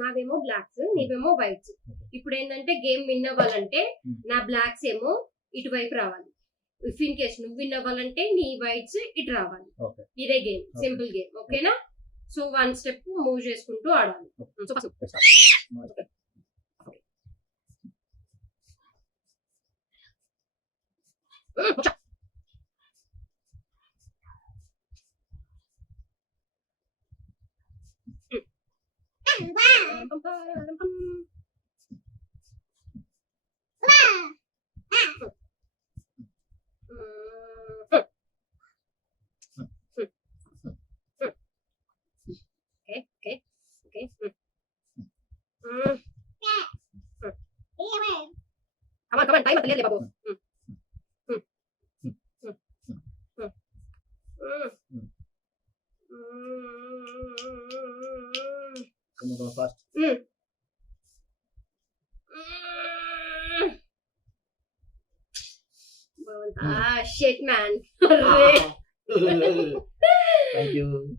నావేమో blocks, నీవేమో whites. ఇప్పుడు ఏంటంటే game win అవ్వాలంటే నా బ్లాక్స్ ఏమో ఇటువైపు రావాలి. ఇఫ్ ఇన్ కేస్ నువ్వు విన్ అవ్వాలంటే నీ వైట్స్ ఇటు రావాలి. ఇదే గేమ్, సింపుల్ గేమ్. ఓకేనా? సో 1 స్టెప్ మూవ్ చేసుకుంటూ ఆడాలి. Come on, time clearly, Babu. Come on, fast. Shit, man. Thank you.